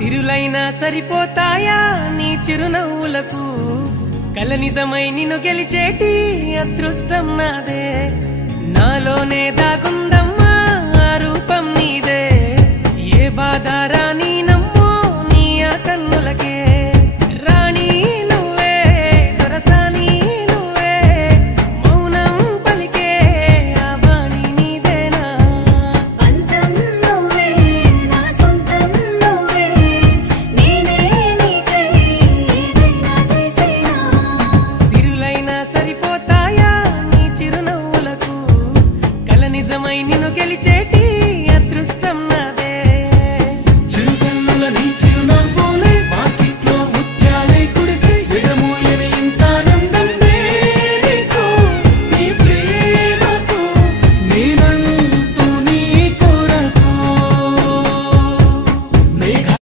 సిరులైనా సరిపోతాయా నీ చిరునవ్వులకు కల నిజమై నిన్ను గెలిచేటి అదృష్టం నాదే నాలోనే దాగుందమ్మా ఆ రూపం నీదే ఏ బాధ రాని